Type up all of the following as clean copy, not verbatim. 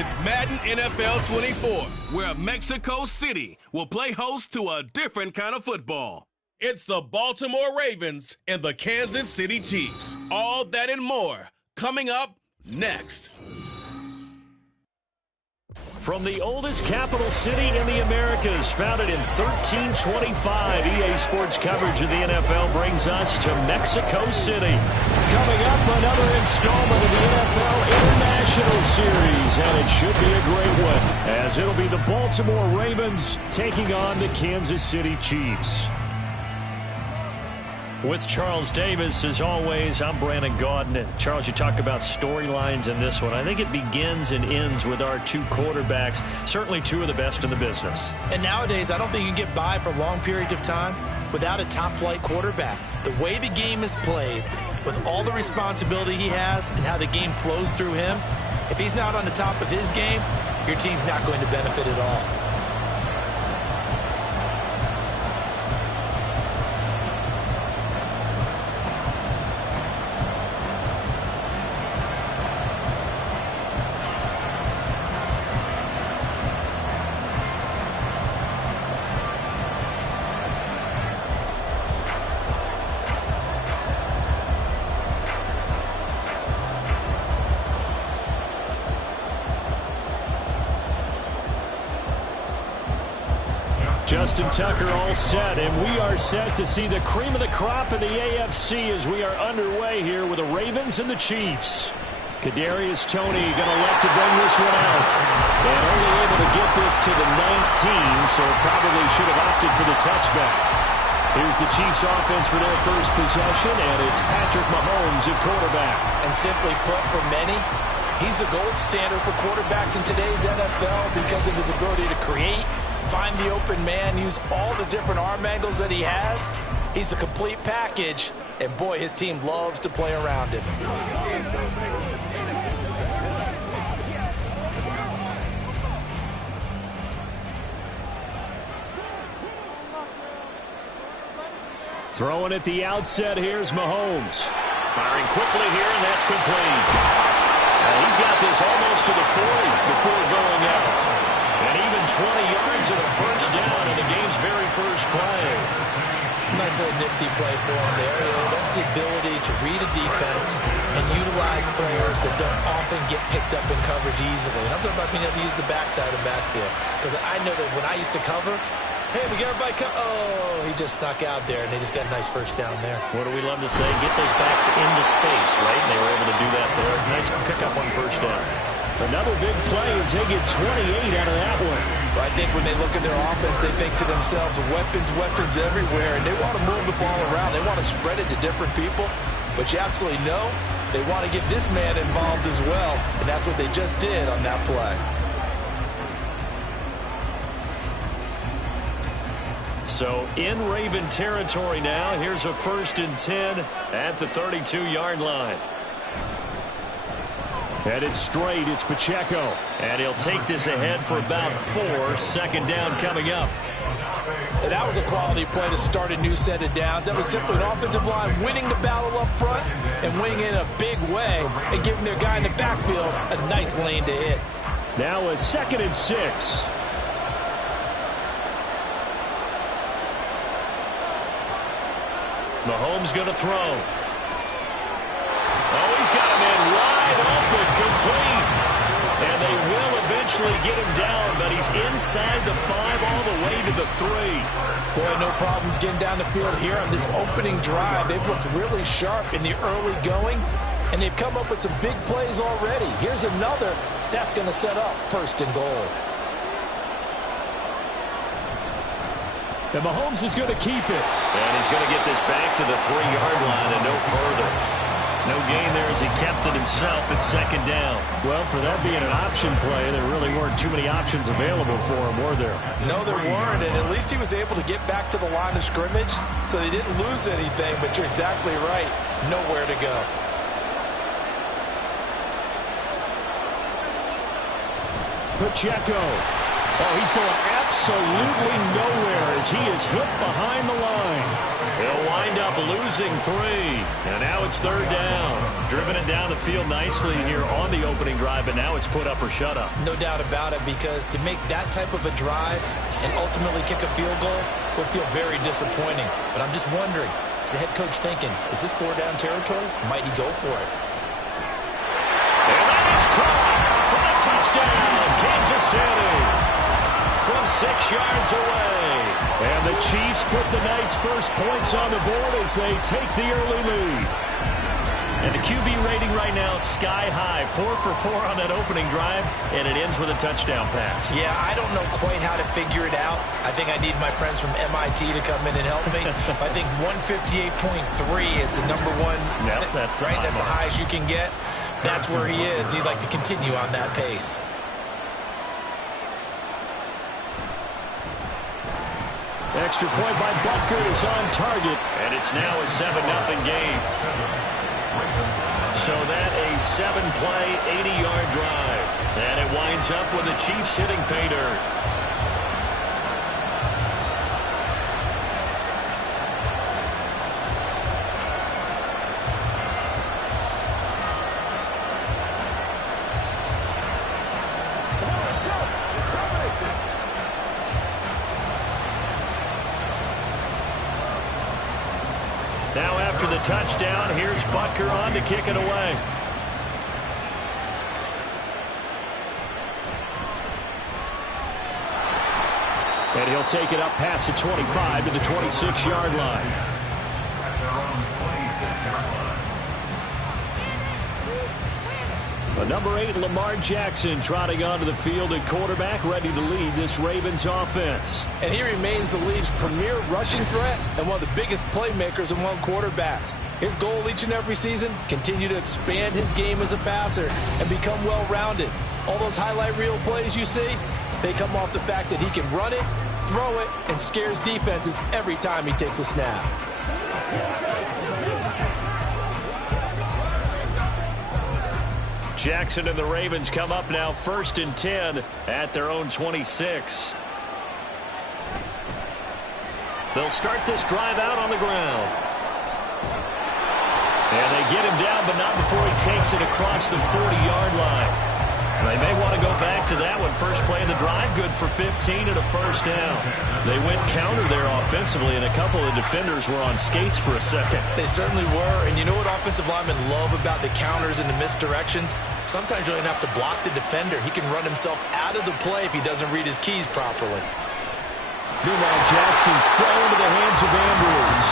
It's Madden NFL 24, where Mexico City will play host to a different kind of football. It's the Baltimore Ravens and the Kansas City Chiefs. All that and more coming up next. From the oldest capital city in the Americas, founded in 1325, EA Sports coverage of the NFL brings us to Mexico City. Coming up, another installment of the NFL International Series, and it should be a great one, as it'll be the Baltimore Ravens taking on the Kansas City Chiefs. With Charles Davis, as always, I'm Brandon Gaudin. Charles, you talk about storylines in this one. I think it begins and ends with our two quarterbacks, certainly two of the best in the business. And nowadays, I don't think you can get by for long periods of time without a top-flight quarterback. The way the game is played, with all the responsibility he has and how the game flows through him, if he's not on the top of his game, your team's not going to benefit at all. Justin Tucker all set, and we are set to see the cream of the crop in the AFC as we are underway here with the Ravens and the Chiefs. Kadarius Toney going to elect to bring this one out, and only able to get this to the 19, so probably should have opted for the touchback. Here's the Chiefs offense for their first possession, and it's Patrick Mahomes at quarterback. And simply put, for many, he's the gold standard for quarterbacks in today's NFL because of his ability to create, find the open man, use all the different arm angles that he has. He's a complete package, and boy, his team loves to play around him. Throwing at the outset, here's Mahomes. Firing quickly here, and that's complete. He's got this almost to the 40 before going out. And even 20 yards and a first down in the game's very first play. Nice little nifty play for him there. That's the ability to read a defense and utilize players that don't often get picked up in coverage easily. And I'm talking about being able to use the backside of the backfield. Because I know that when I used to cover, hey, we got everybody oh, he just snuck out there, and they just got a nice first down there. What do we love to say? Get those backs into space, right? And they were able to do that there. Nice pickup on first down. Another big play as they get 28 out of that one. Well, I think when they look at their offense, they think to themselves, weapons everywhere, and they want to move the ball around. They want to spread it to different people, but you absolutely know they want to get this man involved as well, and that's what they just did on that play. So in Raven territory now, here's a 1st and 10 at the 32-yard line. Headed straight, it's Pacheco. And he'll take this ahead for about 4. Second down coming up. And that was a quality play to start a new set of downs. That was simply an offensive line winning the battle up front and winning in a big way and giving their guy in the backfield a nice lane to hit. Now a 2nd and 6. Mahomes going to throw. Oh, he's got him in wide open, complete. And they will eventually get him down, but he's inside the 5 all the way to the 3. Boy, no problems getting down the field here on this opening drive. They've looked really sharp in the early going, and they've come up with some big plays already. Here's another that's going to set up 1st and goal. And Mahomes is going to keep it. And he's going to get this back to the 3-yard line and no further. No gain there as he kept it himself at 2nd down. Well, for that being an option play, there really weren't too many options available for him, were there? No, there weren't, and at least he was able to get back to the line of scrimmage, so they didn't lose anything, but you're exactly right. Nowhere to go. Pacheco. Oh, he's going absolutely nowhere as he is hit behind the line. He'll wind up losing 3. And now it's 3rd down. Driven it down the field nicely here on the opening drive, but now it's put up or shut up. No doubt about it, because to make that type of a drive and ultimately kick a field goal will feel very disappointing. But I'm just wondering, is the head coach thinking, is this 4-down territory? Might he go for it? And that is caught for a touchdown, Kansas City, from 6 yards away. And the Chiefs put the Knights' first points on the board as they take the early lead. And the QB rating right now sky high, 4 for 4 on that opening drive, and it ends with a touchdown pass. Yeah, I don't know quite how to figure it out. I think I need my friends from MIT to come in and help me. I think 158.3 is the number one. Yep, that's right. That's the highest you can get. That's where he is. He'd like to continue on that pace. Extra point by Butker is on target, and it's now a 7-0 game. So that a 7-play, 80-yard drive. And it winds up with the Chiefs hitting pay dirt. Now after the touchdown, here's Butker on to kick it away. And he'll take it up past the 25 to the 26-yard line. Number 8, Lamar Jackson, trotting onto the field at quarterback, ready to lead this Ravens offense. And he remains the league's premier rushing threat and one of the biggest playmakers among quarterbacks. His goal each and every season, continue to expand his game as a passer and become well-rounded. All those highlight reel plays you see, they come off the fact that he can run it, throw it, and scares defenses every time he takes a snap. Jackson and the Ravens come up now 1st and 10 at their own 26. They'll start this drive out on the ground. And they get him down, but not before he takes it across the 40-yard line. They may want to go back to that one. First play of the drive, good for 15 and a first down. They went counter there offensively, and a couple of defenders were on skates for a second. They certainly were, and you know what offensive linemen love about the counters and the misdirections? Sometimes you don't have to block the defender. He can run himself out of the play if he doesn't read his keys properly. Meanwhile, Jackson's thrown to the hands of Andrews.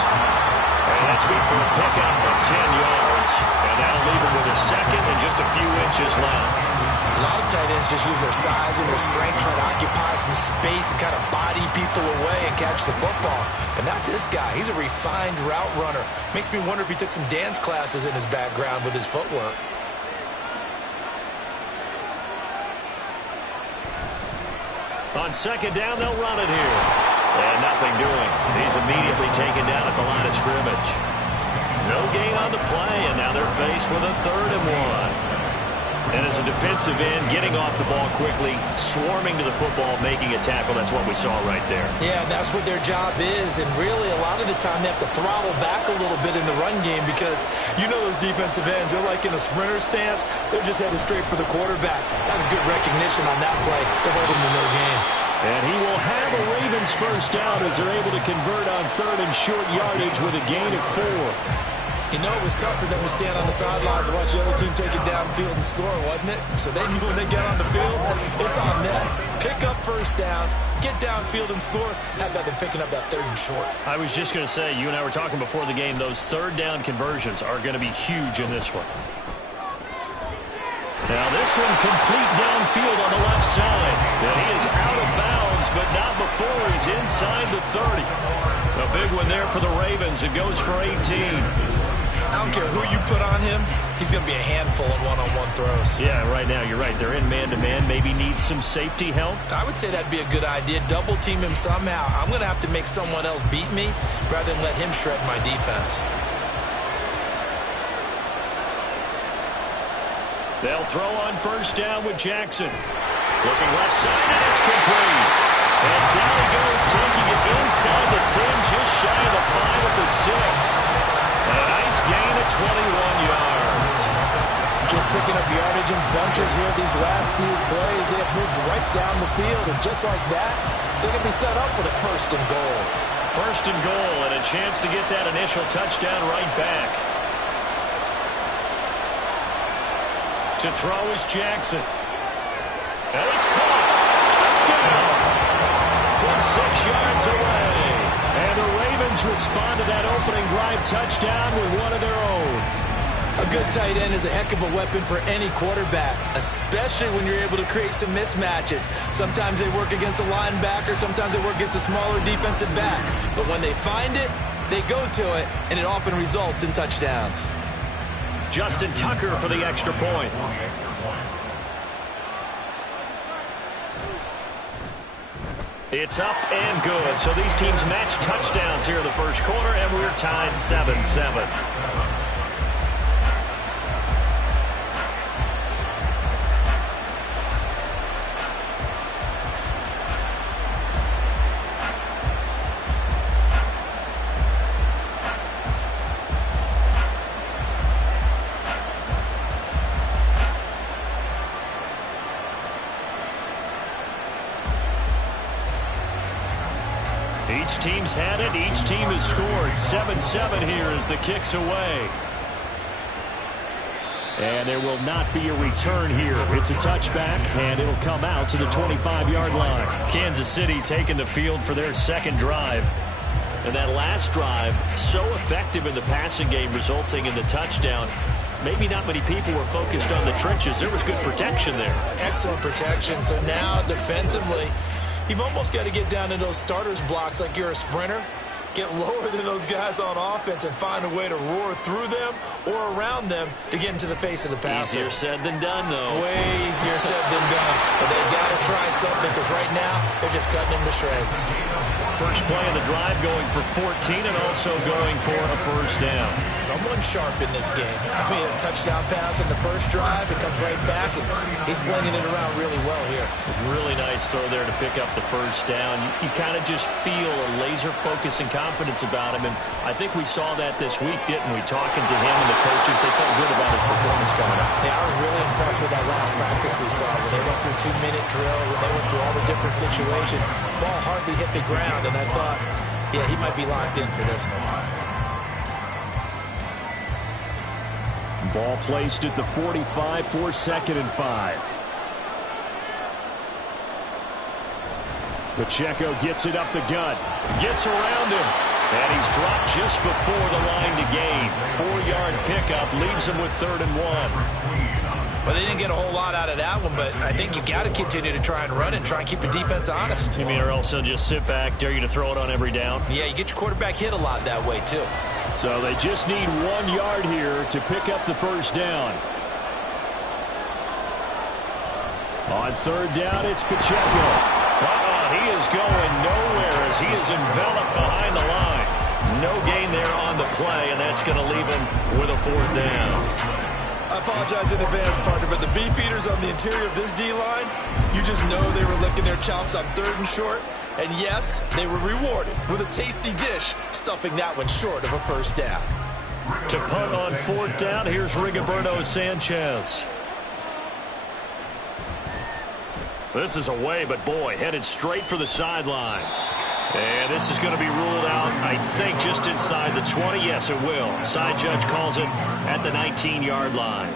And that's good for a pickup of 10 yards. And that'll leave him with a second and just a few inches left. A lot of tight ends just use their size and their strength, trying to occupy some space and kind of body people away and catch the football. But not this guy. He's a refined route runner. Makes me wonder if he took some dance classes in his background with his footwork. On second down, they'll run it here. And nothing doing. He's immediately taken down at the line of scrimmage. No gain on the play, and now they're faced with a 3rd and 1. And as a defensive end, getting off the ball quickly, swarming to the football, making a tackle, that's what we saw right there. Yeah, that's what their job is, and really a lot of the time they have to throttle back a little bit in the run game because you know those defensive ends, they're like in a sprinter stance, they're just headed straight for the quarterback. That was good recognition on that play to hold him to no gain. And he will have a Ravens first down as they're able to convert on 3rd and short yardage with a gain of 4. You know, it was tough for them to stand on the sidelines and watch the other team take it downfield and score, wasn't it? So they knew when they get on the field, it's on them. Pick up first downs, get downfield and score. How about them picking up that 3rd and short? I was just going to say, you and I were talking before the game, those 3rd down conversions are going to be huge in this one. Now this one complete downfield on the left side. And he is out of bounds, but not before he's inside the 30. A big one there for the Ravens. It goes for 18. I don't care who you put on him, he's going to be a handful in one-on-one throws. Yeah, right now, you're right. They're in man-to-man. Maybe need some safety help. I would say that'd be a good idea. Double team him somehow. I'm going to have to make someone else beat me rather than let him shred my defense. They'll throw on first down with Jackson. Looking left side, and it's complete. And down he goes, taking it inside the 10, just shy of the 5 at the 6. And a nice gain of 21 yards. Just picking up yardage in bunches here these last few plays. They have moved right down the field, and just like that, they can be set up with a 1st and goal. 1st and goal, and a chance to get that initial touchdown right back. To throw is Jackson. And it's caught. Touchdown! From 6 yards away. And the Ravens respond to that opening drive touchdown with one of their own. A good tight end is a heck of a weapon for any quarterback, especially when you're able to create some mismatches. Sometimes they work against a linebacker, sometimes they work against a smaller defensive back. But when they find it, they go to it, and it often results in touchdowns. Justin Tucker for the extra point. It's up and good. So these teams match touchdowns here in the first quarter, and we're tied 7-7. Each team's had it. Each team has scored. 7-7 here as the kick's away. And there will not be a return here. It's a touchback, and it'll come out to the 25-yard line. Kansas City taking the field for their second drive. And that last drive, so effective in the passing game, resulting in the touchdown. Maybe not many people were focused on the trenches. There was good protection there. Excellent protection. So now, defensively, you've almost got to get down to those starters blocks like you're a sprinter. Get lower than those guys on offense and find a way to roar through them or around them to get into the face of the passer. Easier said than done, though. Way easier said than done. But they've got to try something because right now they're just cutting them to shreds. First play of the drive going for 14 and also going for a first down. Someone sharp in this game. I mean, a touchdown pass in the first drive. It comes right back, and he's flinging it around really well here. Really nice throw there to pick up the first down. You kind of just feel a laser focus and confidence about him, and I think we saw that this week, didn't we? Talking to him and the coaches, they felt good about his performance coming up. Yeah, I was really impressed with that last practice we saw when they went through 2-minute drill, when they went through all the different situations. Ball hardly hit the ground, and I thought, yeah, he might be locked in for this one. Ball placed at the 45 for 2nd and 5. Pacheco gets it up the gut, gets around him, and he's dropped just before the line to gain. 4-yard pickup leaves him with 3rd and 1. Well, they didn't get a whole lot out of that one, but I think you got to continue to try and run and try and keep the defense honest. You mean, or else they'll just sit back, dare you to throw it on every down? Yeah, you get your quarterback hit a lot that way, too. So they just need 1 yard here to pick up the first down. On 3rd down, it's Pacheco. He is going nowhere as he is enveloped behind the line. No gain there on the play, and that's going to leave him with a 4th down. I apologize in advance, partner, but the beefeaters on the interior of this D-line, you just know they were licking their chops on 3rd and short. And yes, they were rewarded with a tasty dish, stuffing that one short of a first down. To punt on 4th down, here's Rigoberto Sanchez. This is away, but boy, headed straight for the sidelines. And this is going to be ruled out, I think, just inside the 20. Yes, it will. Side judge calls it at the 19-yard line.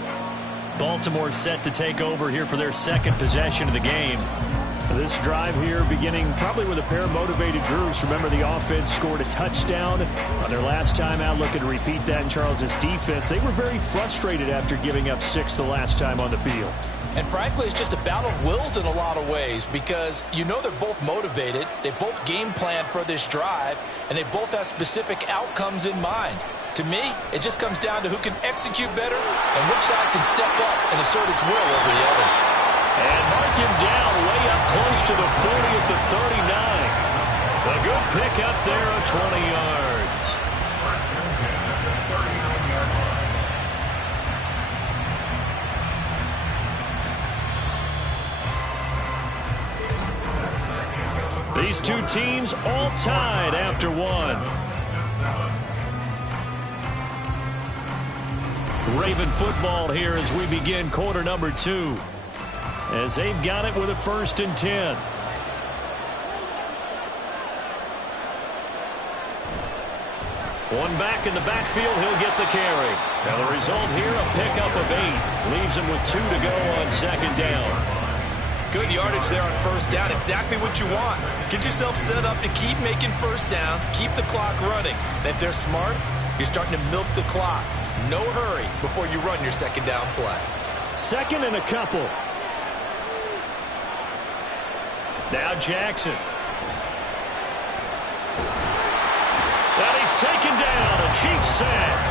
Baltimore set to take over here for their second possession of the game. This drive here beginning probably with a pair of motivated groups. Remember, the offense scored a touchdown on their last time out. Looking to repeat that in Charles's defense. They were very frustrated after giving up 6 the last time on the field. And frankly, it's just a battle of wills in a lot of ways because you know they're both motivated. They both game plan for this drive, and they both have specific outcomes in mind. To me, it just comes down to who can execute better and which side can step up and assert its will over the other. And mark him down way up close to the 40 at the 39. A good pick up there of 20 yards. These two teams all tied after one. Raven football here as we begin quarter number 2. As they've got it with a 1st and 10. One back in the backfield, he'll get the carry. Now the result here, a pickup of 8. Leaves him with 2 to go on 2nd down. Good yardage there on 1st down. Exactly what you want. Get yourself set up to keep making 1st downs, keep the clock running. And if they're smart, you're starting to milk the clock. No hurry before you run your 2nd down play. 2nd and a couple. Now Jackson. And he's taken down. A Chiefs sack.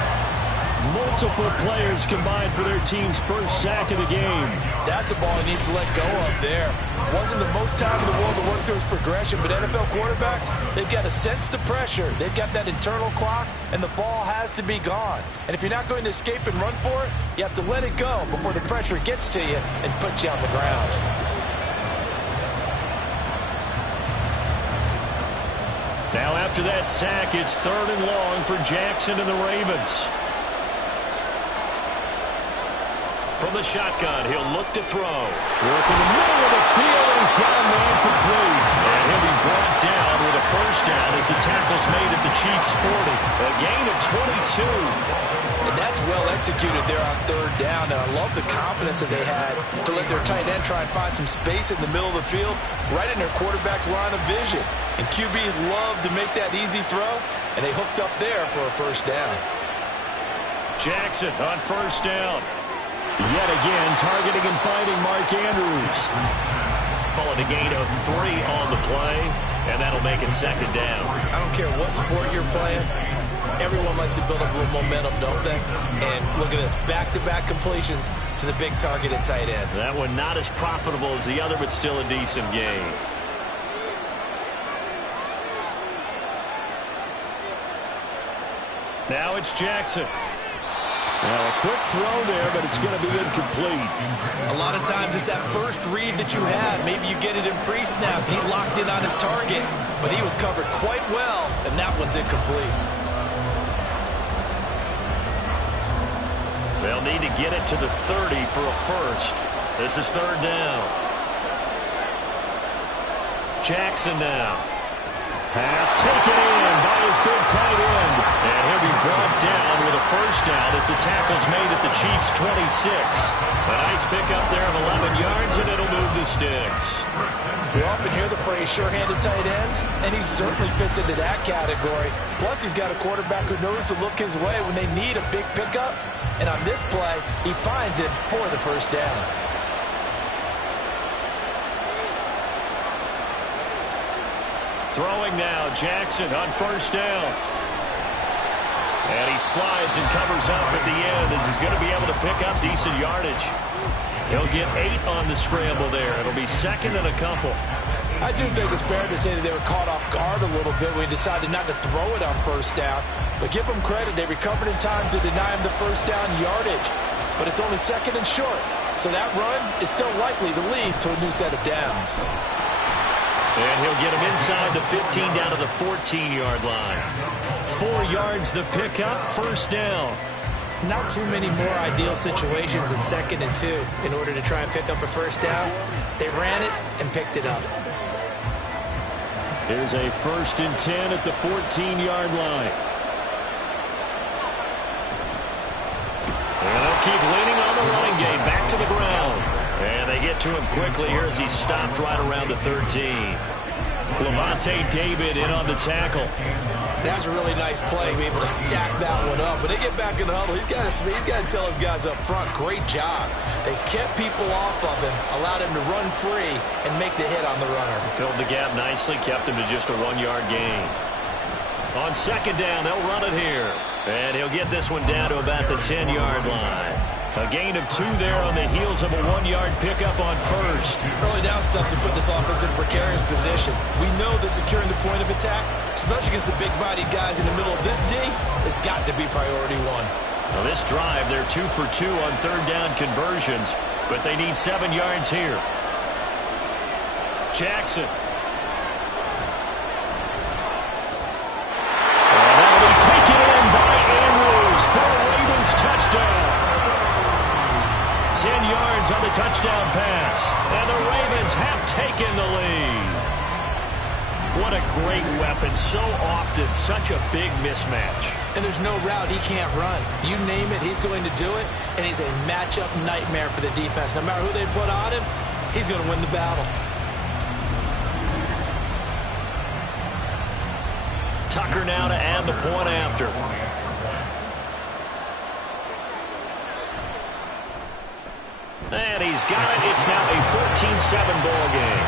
Multiple players combined for their team's 1st sack of the game. That's a ball he needs to let go of there. Wasn't the most time in the world to work through his progression, but NFL quarterbacks, they've got to sense the pressure. They've got that internal clock, and the ball has to be gone. And if you're not going to escape and run for it, you have to let it go before the pressure gets to you and puts you on the ground. Now after that sack, it's 3rd and long for Jackson and the Ravens. From the shotgun, he'll look to throw. Work in the middle of the field, and he's got a man complete. And he'll be brought down with a 1st down as the tackle's made at the Chiefs' 40. A gain of 22. And that's well executed there on 3rd down. And I love the confidence that they had to let their tight end try and find some space in the middle of the field, right in their quarterback's line of vision. And QBs love to make that easy throw, and they hooked up there for a 1st down. Jackson on 1st down. Yet again, targeting and finding Mark Andrews. Calling a gain of 3 on the play, and that'll make it 2nd down. I don't care what sport you're playing. Everyone likes to build up a little momentum, don't they? And look at this, back-to-back completions to the big targeted tight end. That one not as profitable as the other, but still a decent gain. Now it's Jackson. Well, a quick throw there, but it's going to be incomplete. A lot of times it's that first read that you had. Maybe you get it in pre-snap. He locked in on his target, but he was covered quite well, and that one's incomplete. They'll need to get it to the 30 for a 1st. This is 3rd down. Jackson now. Pass taken in by his big tight end. And he'll be brought down with a 1st down as the tackle's made at the Chiefs' 26. A nice pickup there of 11 yards, and it'll move the sticks. We often hear the phrase sure-handed tight ends, and he certainly fits into that category. Plus, he's got a quarterback who knows to look his way when they need a big pickup. And on this play, he finds it for the 1st down. Throwing now, Jackson on 1st down. And he slides and covers up at the end as he's going to be able to pick up decent yardage. He'll get 8 on the scramble there. It'll be 2nd and a couple. I do think it's fair to say that they were caught off guard a little bit when he decided not to throw it on 1st down. But give them credit, they recovered in time to deny him the 1st down yardage. But it's only 2nd and short. So that run is still likely to lead to a new set of downs. And he'll get him inside the 15 down to the 14-yard line. 4 yards the pickup, 1st down. Not too many more ideal situations than 2nd and 2 in order to try and pick up a 1st down. They ran it and picked it up. Here's a 1st and 10 at the 14-yard line. And they'll keep leaning on the running game. Back to the ground. And they get to him quickly here as he's stopped right around the 13. Levante David in on the tackle. That was a really nice play, be able to stack that one up. When they get back in the huddle, he's got to tell his guys up front, great job. They kept people off of him, allowed him to run free, and make the hit on the runner. Filled the gap nicely, kept him to just a 1-yard gain. On 2nd down, they'll run it here. And he'll get this one down to about the 10-yard line. A gain of 2 there on the heels of a 1-yard pickup on 1st. Early down stuff to put this offense in a precarious position. We know that securing the point of attack, especially against the big-bodied guys in the middle of this D, has got to be priority 1. Now this drive, they're 2 for 2 on 3rd down conversions, but they need 7 yards here. Jackson. returns on the touchdown pass. And the Ravens have taken the lead. What a great weapon. So often, such a big mismatch. And there's no route he can't run. You name it, he's going to do it. And he's a matchup nightmare for the defense. No matter who they put on him, he's going to win the battle. Tucker now to add the point after. And he's got it. It's now a 14-7 ball game.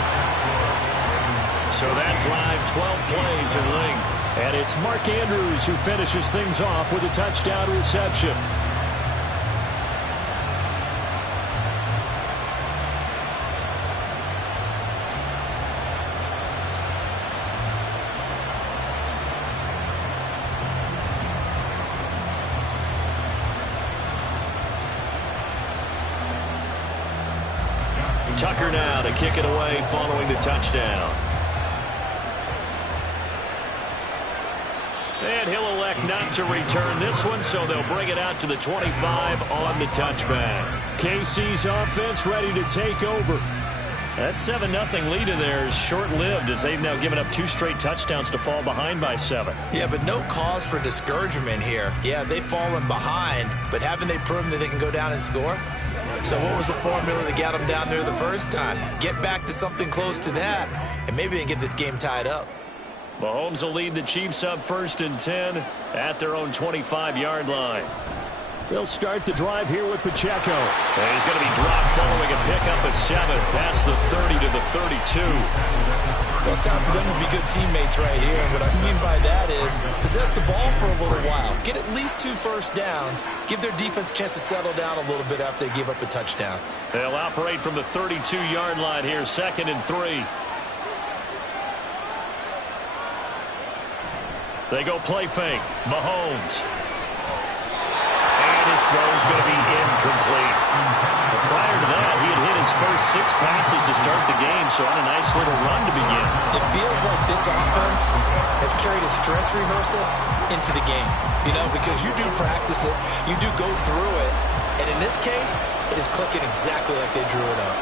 So that drive, 12 plays in length. And it's Mark Andrews who finishes things off with a touchdown reception. Tucker now to kick it away following the touchdown. And he'll elect not to return this one, so they'll bring it out to the 25 on the touchback. KC's offense ready to take over. That 7-0 lead of theirs short-lived as they've now given up 2 straight touchdowns to fall behind by 7. Yeah, but no cause for discouragement here. Yeah, they've fallen behind, but haven't they proven that they can go down and score? So what was the formula that got them down there the first time? Get back to something close to that, and maybe they can get this game tied up. Mahomes will lead the Chiefs up 1st and 10 at their own 25-yard line. They'll start the drive here with Pacheco. And he's going to be dropped following a pickup of 7 past the 30 to the 32. Well, it's time for them to be good teammates right here. And what I mean by that is possess the ball for a little while. Get at least 2 first downs. Give their defense a chance to settle down a little bit after they give up a touchdown. They'll operate from the 32-yard line here, 2nd and 3. They go play fake. Mahomes. And his throw's going to be incomplete. But prior to that, he had hit his first 6 passes to start the game, so on a nice little run to begin. It feels like this offense has carried a stress rehearsal into the game. You know, because you do practice it, you do go through it, and in this case, it is clicking exactly like they drew it up.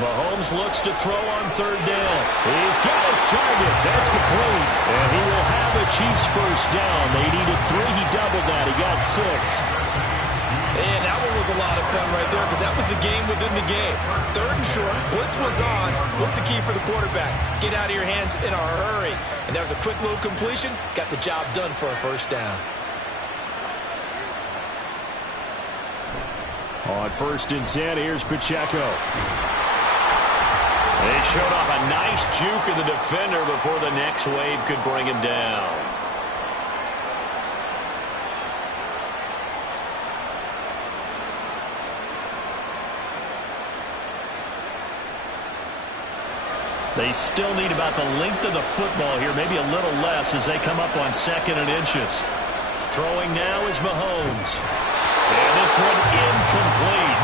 Mahomes looks to throw on 3rd down. He's got his target. That's complete. And he will have a Chiefs first down. They needed 3. He doubled that. He got 6. And that one was a lot of fun right there because that was the game within the game. 3rd and short. Blitz was on. What's the key for the quarterback? Get out of your hands in a hurry. And that was a quick little completion. Got the job done for a first down. On 1st and 10, here's Pacheco. They showed off a nice juke of the defender before the next wave could bring him down. They still need about the length of the football here, maybe a little less as they come up on 2nd and inches. Throwing now is Mahomes. And this one incomplete.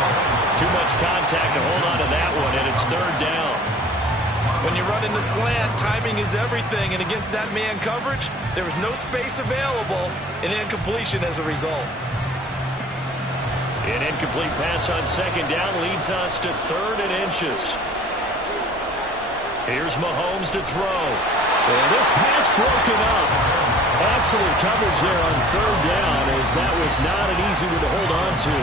Too much contact to hold on to that one, and it's 3rd down. When you run into slant, timing is everything, and against that man coverage, there was no space available, and incompletion as a result. An incomplete pass on 2nd down leads us to 3rd and inches. Here's Mahomes to throw. And this pass broken up. Excellent coverage there on 3rd down, as that was not an easy one to hold on to.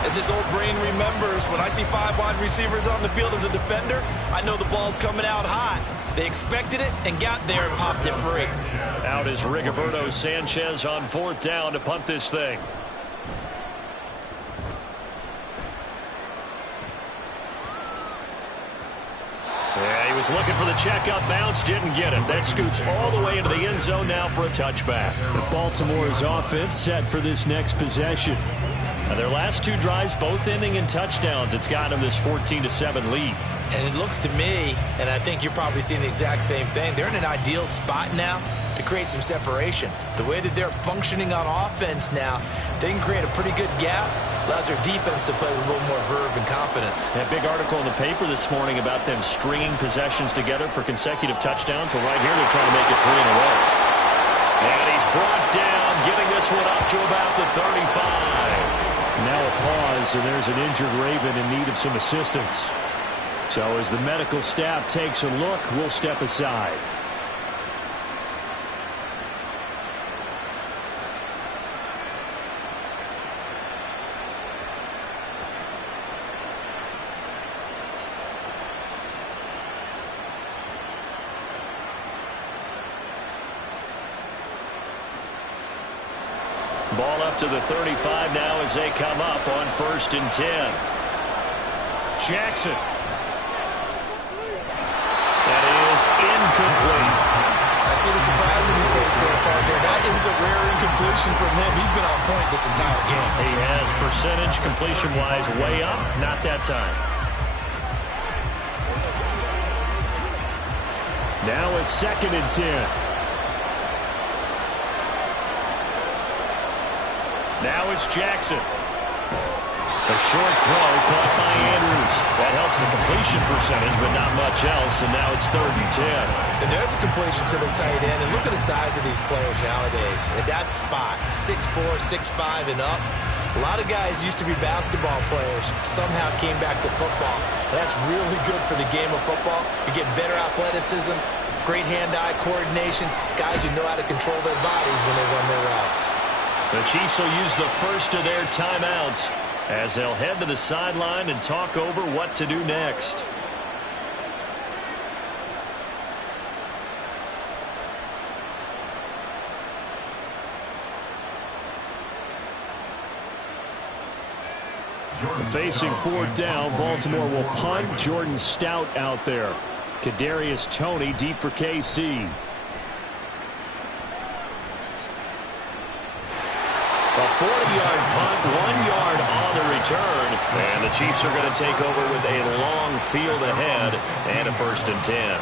As this old brain remembers, when I see 5 wide receivers on the field as a defender, I know the ball's coming out hot. They expected it and got there and popped it free. Out is Rigoberto Sanchez on 4th down to punt this thing. Yeah, he was looking for the check-up bounce, didn't get it. That scoots all the way into the end zone now for a touchback. Baltimore's offense set for this next possession. Now their last 2 drives, both ending in touchdowns. It's got them this 14-7 lead. And it looks to me, and I think you're probably seeing the exact same thing, they're in an ideal spot now to create some separation. The way that they're functioning on offense now, they can create a pretty good gap. Allows their defense to play with a little more verve and confidence. That big article in the paper this morning about them stringing possessions together for consecutive touchdowns. Well, right here they're trying to make it 3 in a row. And he's brought down, giving this one up to about the 35. Now a pause, and there's an injured Raven in need of some assistance. So as the medical staff takes a look, we'll step aside. Ball up to the 35 now as they come up on 1st and 10. Jackson. That is incomplete. I see the surprise in your face there, partner. That is a rare incompletion from him. He's been on point this entire game. He has percentage completion-wise way up. Not that time. Now a 2nd and 10. Now it's Jackson. A short throw caught by Andrews. That helps the completion percentage, but not much else, and now it's 3rd and 10. And there's a completion to the tight end, and look at the size of these players nowadays. At that spot, 6'4", 6'5", and up. A lot of guys used to be basketball players, somehow came back to football. That's really good for the game of football. You're getting better athleticism, great hand-eye coordination, guys who know how to control their bodies when they run their routes. The Chiefs will use the first of their timeouts as they'll head to the sideline and talk over what to do next. Facing 4th down, Baltimore will punt. Jordan Stout out there. Kadarius Toney deep for KC. A 40-yard punt, 1 yard on the return. And the Chiefs are going to take over with a long field ahead and a 1st and 10.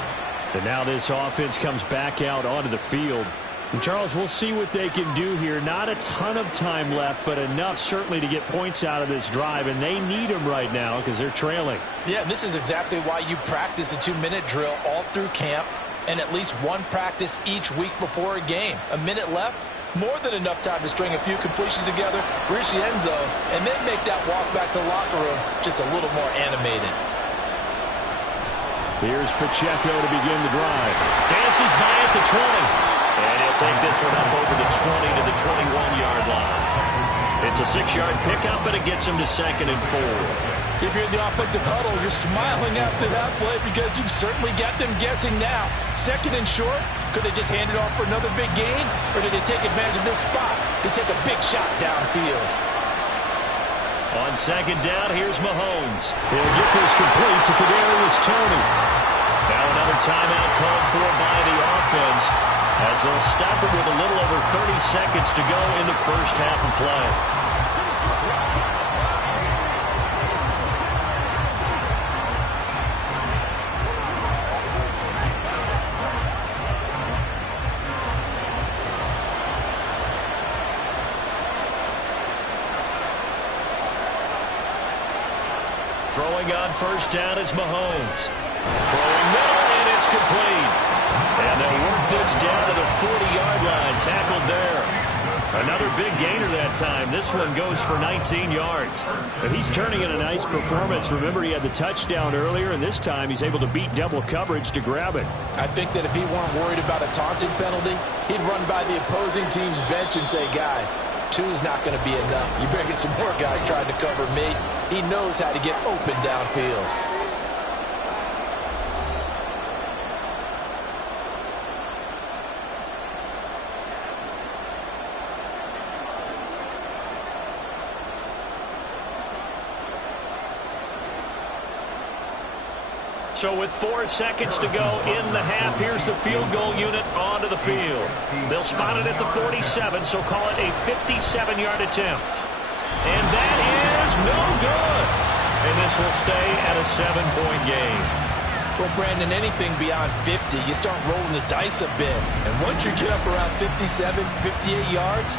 And now this offense comes back out onto the field. And Charles, we'll see what they can do here. Not a ton of time left, but enough certainly to get points out of this drive. And they need them right now because they're trailing. Yeah, this is exactly why you practice a 2-minute drill all through camp and at least one practice each week before a game. A minute left. More than enough time to string a few completions together, reach the end zone, and then make that walk back to the locker room just a little more animated. Here's Pacheco to begin the drive. Dances by at the 20. And he'll take this one up over the 20 to the 21-yard line. It's a 6-yard pickup, but it gets him to 2nd and 4. If you're in the offensive huddle, you're smiling after that play because you've certainly got them guessing now. 2nd and short. Could they just hand it off for another big gain? Or did they take advantage of this spot to take a big shot downfield? On 2nd down, here's Mahomes. He'll get this complete to Kadarius Toney. Now another timeout called for by the offense as they'll stop it with a little over 30 seconds to go in the first half of play. Throwing on 1st down is Mahomes. Throwing middle, and it's complete. And they'll work this down to the 40-yard line. Tackled there. Another big gainer that time. This one goes for 19 yards. And he's turning in a nice performance. Remember, he had the touchdown earlier, and this time he's able to beat double coverage to grab it. I think that if he weren't worried about a taunting penalty, he'd run by the opposing team's bench and say, guys, 2's not going to be enough. You better get some more guys trying to cover me. He knows how to get open downfield. So with 4 seconds to go in the half, here's the field goal unit onto the field. They'll spot it at the 47, so call it a 57-yard attempt. And that is no good. And this will stay at a 7-point game. Well, Brandon, anything beyond 50, you start rolling the dice a bit. And once you get up around 57, 58 yards,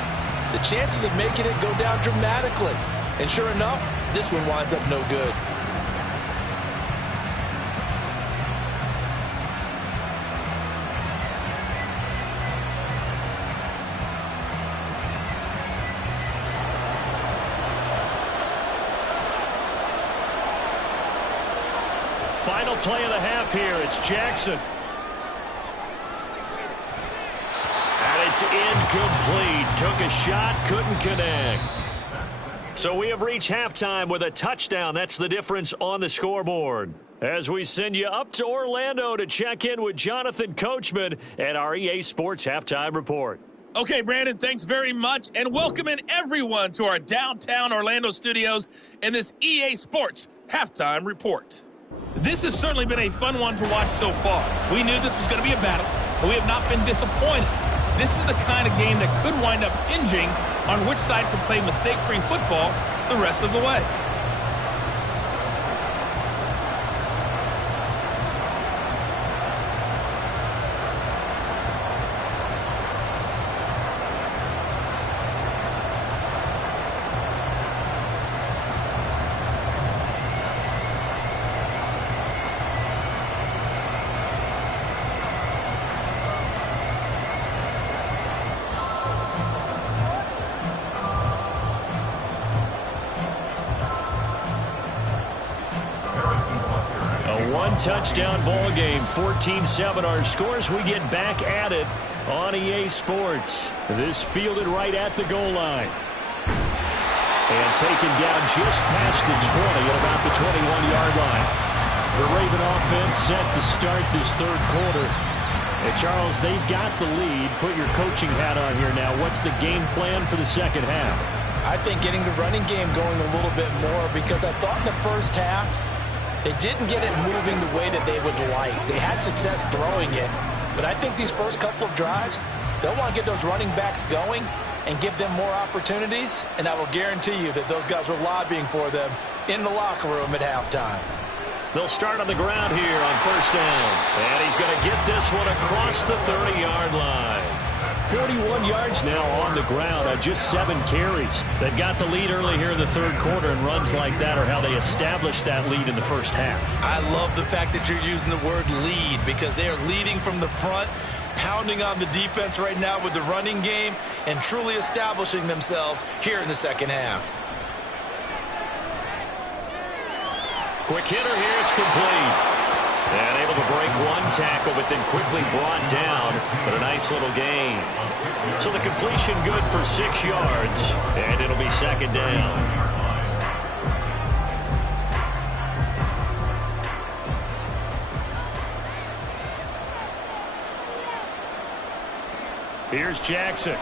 the chances of making it go down dramatically. And sure enough, this one winds up no good. final play of the half here. It's Jackson. And it's incomplete. Took a shot, couldn't connect. So we have reached halftime with a touchdown. That's the difference on the scoreboard. As we send you up to Orlando to check in with Jonathan Coachman at our EA Sports Halftime Report. Okay, Brandon, thanks very much, and welcome in everyone to our downtown Orlando studios and this EA Sports Halftime Report. This has certainly been a fun one to watch so far. We knew this was going to be a battle, but we have not been disappointed. This is the kind of game that could wind up hinging on which side can play mistake-free football the rest of the way. Touchdown ball game, 14-7 our scores. We get back at it on EA Sports. This fielded right at the goal line. And taken down just past the 20 at about the 21-yard line. The Raven offense set to start this third quarter. And Charles, they've got the lead. Put your coaching hat on here now. What's the game plan for the second half? I think getting the running game going a little bit more, because I thought in the first half they didn't get it moving the way that they would like. They had success throwing it, but I think these first couple of drives, they'll want to get those running backs going and give them more opportunities, and I will guarantee you that those guys were lobbying for them in the locker room at halftime. They'll start on the ground here on first down, and he's going to get this one across the 30-yard line. 41 yards now on the ground on just 7 carries. They've got the lead early here in the third quarter, and runs like that are how they established that lead in the first half. I love the fact that you're using the word lead, because they are leading from the front, pounding on the defense right now with the running game, and truly establishing themselves here in the second half. Quick hitter here, it's complete. And able to break one tackle, but then quickly brought down. But a nice little gain. So the completion good for 6 yards. And it'll be second down. Here's Jackson.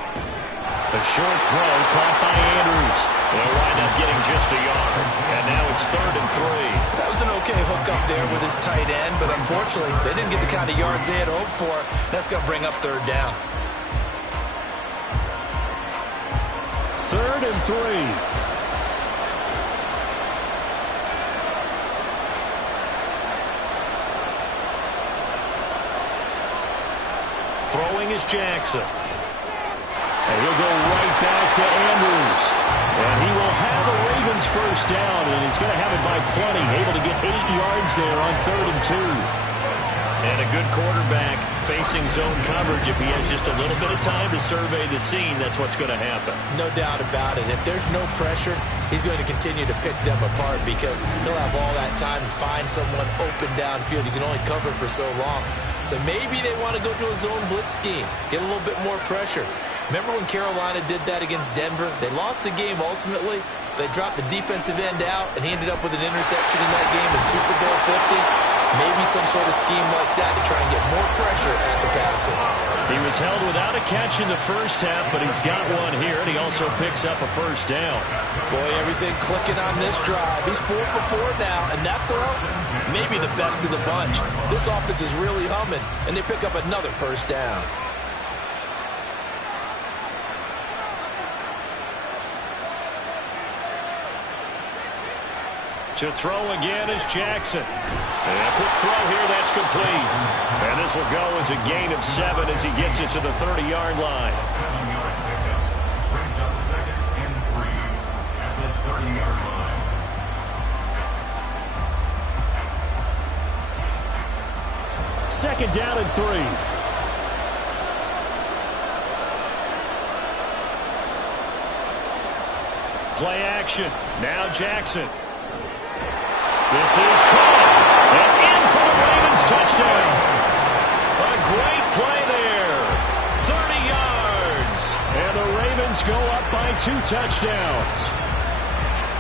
A short throw caught by Andrews. They'll wind up getting just a yard. And now it's 3rd and 3. That was an okay hook up there with his tight end, but unfortunately, they didn't get the kind of yards they had hoped for. That's going to bring up 3rd down. 3rd and 3. Throwing is Jackson. And he'll go right back to Andrews. And he will have a Ravens first down, and he's going to have it by plenty. Able to get 8 yards there on 3rd and 2. And a good quarterback facing zone coverage. If he has just a little bit of time to survey the scene, that's what's going to happen. No doubt about it. If there's no pressure, he's going to continue to pick them apart, because he'll have all that time to find someone open downfield. You can only cover for so long. So maybe they want to go to a zone blitz scheme, get a little bit more pressure. Remember when Carolina did that against Denver? They lost the game ultimately. They dropped the defensive end out, and he ended up with an interception in that game in Super Bowl 50. Maybe some sort of scheme like that to try and get more pressure at the passer. He was held without a catch in the first half, but he's got one here, and he also picks up a first down. Boy, everything clicking on this drive. He's 4 for 4 now, and that throw, maybe the best of the bunch. This offense is really humming, and they pick up another first down. To throw again is Jackson. And a quick throw here, that's complete. And this will go as a gain of 7 as he gets it to the 30-yard line. 7-yard pickup brings up 2nd and 3 at the 30-yard line. Second down and 3. Play action. Now Jackson. This is caught. And touchdown. A great play there. 30 yards. And the Ravens go up by 2 touchdowns.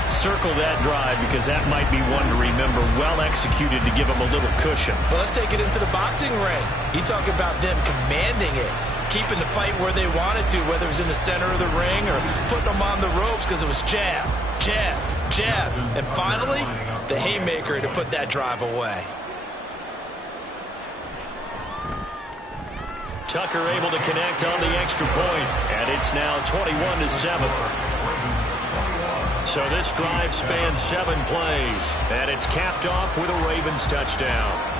Circle that drive because that might be one to remember. Well executed to give them a little cushion. Well, let's take it into the boxing ring. You talk about them commanding it, keeping the fight where they wanted to, whether it was in the center of the ring or putting them on the ropes because it was jab, jab, jab. And finally, the haymaker to put that drive away. Tucker able to connect on the extra point, and it's now 21-7. So this drive spans 7 plays, and it's capped off with a Ravens touchdown.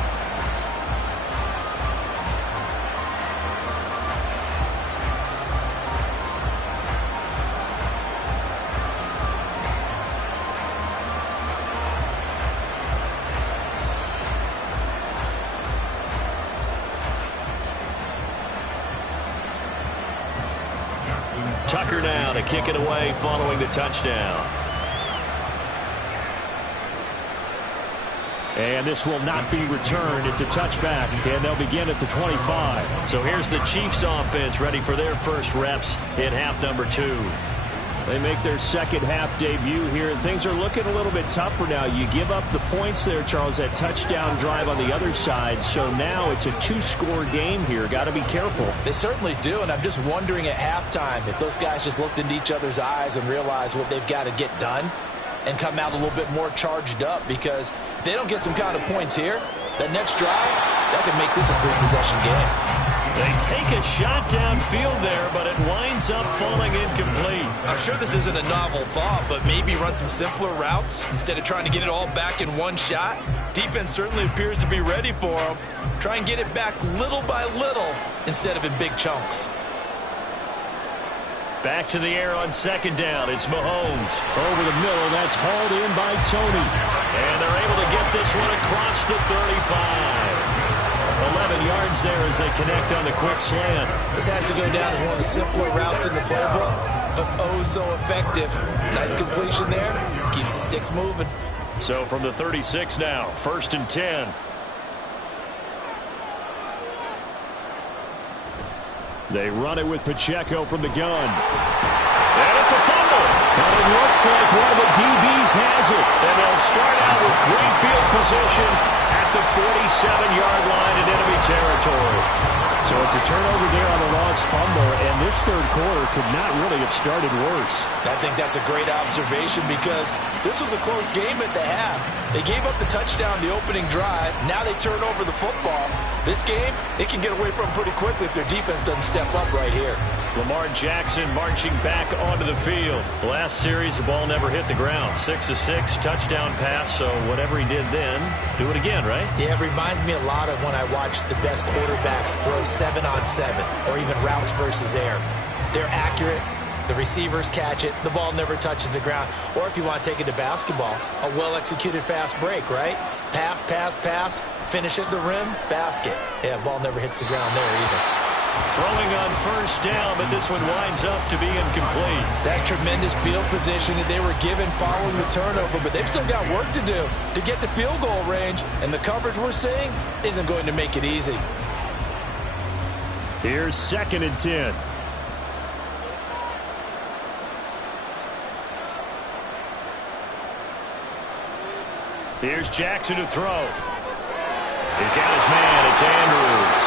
Tucker now to kick it away following the touchdown. And this will not be returned. It's a touchback, and they'll begin at the 25. So here's the Chiefs offense ready for their first reps in half number 2. They make their second half debut here. Things are looking a little bit tougher now. You give up the points there, Charles, that touchdown drive on the other side. So now it's a 2-score game here. Got to be careful. They certainly do, and I'm just wondering at halftime if those guys just looked into each other's eyes and realized what they've got to get done and come out a little bit more charged up, because if they don't get some kind of points here, that next drive, that could make this a 3-possession game. They take a shot downfield there, but it winds up falling incomplete. I'm sure this isn't a novel thought, but maybe run some simpler routes instead of trying to get it all back in one shot. Defense certainly appears to be ready for them. Try and get it back little by little instead of in big chunks. Back to the air on second down. It's Mahomes. Over the middle. That's hauled in by Tony. And they're able to get this one across the 35. 11 yards there as they connect on the quick slant. This has to go down as one of the simpler routes in the playbook, but oh so effective. Nice completion there. Keeps the sticks moving. So from the 36 now, 1st and 10. They run it with Pacheco from the gun. And it's a fumble. And it looks like one of the DBs has it. And they'll start out with great field position at the 47-yard line in enemy territory. So it's a turnover there on the lost fumble, and this third quarter could not really have started worse. I think that's a great observation, because this was a close game at the half. They gave up the touchdown the opening drive. Now they turn over the football. This game, they can get away from pretty quickly if their defense doesn't step up right here. Lamar Jackson marching back onto the field. Last series, the ball never hit the ground. 6 of 6, touchdown pass, so whatever he did then, do it again, right? Yeah, it reminds me a lot of when I watched the best quarterbacks throw 7-on-7 or even routes versus air. They're accurate. The receivers catch it. The ball never touches the ground. Or if you want to take it to basketball, a well-executed fast break, right? Pass, pass, pass, finish at the rim, basket. Yeah, ball never hits the ground there either. Throwing on first down, but this one winds up to be incomplete. That tremendous field position that they were given following the turnover, but they've still got work to do to get to field goal range, and the coverage we're seeing isn't going to make it easy. Here's 2nd and 10. Here's Jackson to throw. He's got his man. It's Andrews.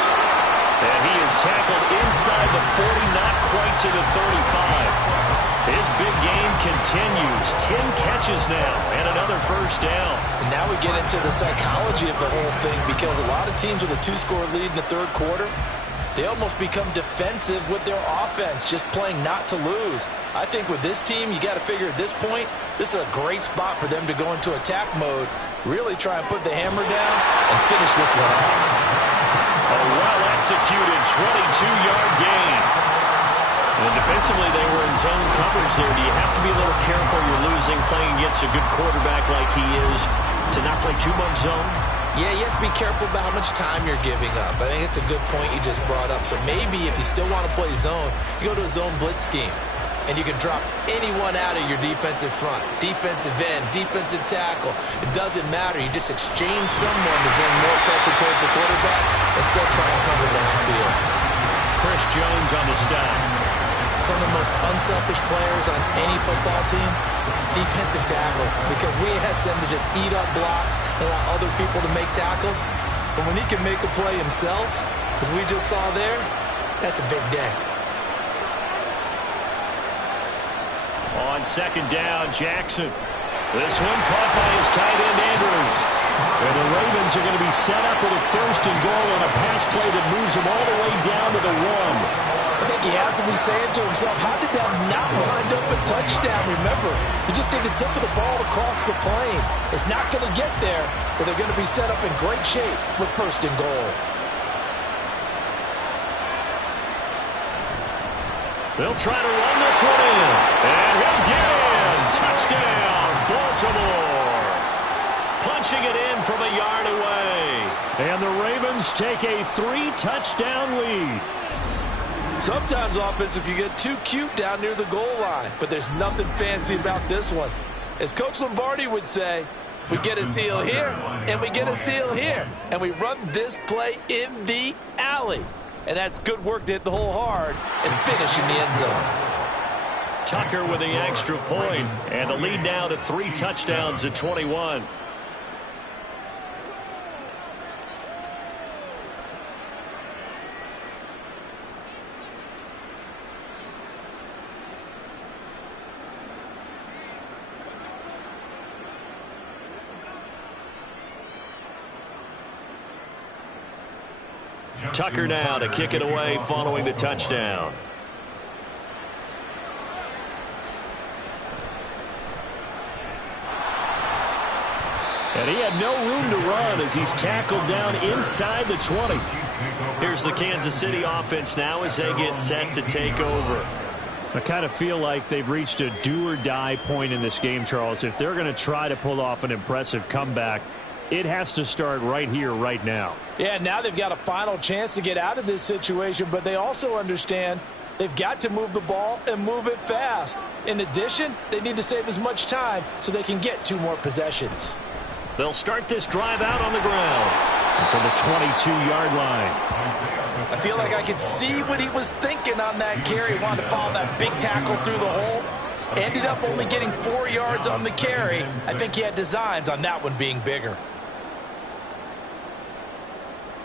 And he is tackled inside the 40, not quite to the 35. His big game continues. 10 catches now and another first down. And now we get into the psychology of the whole thing, because a lot of teams with a 2-score lead in the third quarter, they almost become defensive with their offense, just playing not to lose. I think with this team, you got to figure at this point, this is a great spot for them to go into attack mode, really try and put the hammer down and finish this one off. A well-executed 22-yard gain. And defensively, they were in zone coverage there. Do you have to be a little careful? You're losing, playing against a good quarterback like he is, to not play too much zone? Yeah, you have to be careful about how much time you're giving up. I think it's a good point you just brought up. So maybe if you still want to play zone, you go to a zone blitz scheme. and you can drop anyone out of your defensive front. Defensive end, defensive tackle. It doesn't matter. You just exchange someone to bring more pressure towards the quarterback and still try and cover downfield. Chris Jones on the stop. Some of the most unselfish players on any football team, defensive tackles, because we ask them to just eat up blocks and allow other people to make tackles. But when he can make a play himself, as we just saw there, that's a big day. On second down, Jackson. This one caught by his tight end, Andrews. And the Ravens are going to be set up with a first and goal on a pass play that moves them all the way down to the 1. I think he has to be saying to himself, how did that not wind up a touchdown? Remember, you just need the tip of the ball across the plane. It's not going to get there, but they're going to be set up in great shape with first and goal. They'll try to run this one in. And he'll get in. Touchdown, Baltimore. Punching it in from a yard away. And the Ravens take a 3-touchdown lead. Sometimes offensive can get too cute down near the goal line, but there's nothing fancy about this one. As Coach Lombardi would say, we get a seal here, and we get a seal here, and we run this play in the alley. And that's good work to hit the hole hard and finish in the end zone. Tucker with the extra point, and the lead now to 3 touchdowns at 21. Tucker now to kick it away following the touchdown. And he had no room to run as he's tackled down inside the 20. Here's the Kansas City offense now as they get set to take over. I kind of feel like they've reached a do-or-die point in this game, Charles. If they're going to try to pull off an impressive comeback, it has to start right here, right now. Yeah, now they've got a final chance to get out of this situation, but they also understand they've got to move the ball and move it fast. In addition, they need to save as much time so they can get 2 more possessions. They'll start this drive out on the ground until the 22-yard line. I feel like I could see what he was thinking on that carry. He wanted to follow that big tackle through the hole. Ended up only getting 4 yards on the carry. I think he had designs on that one being bigger.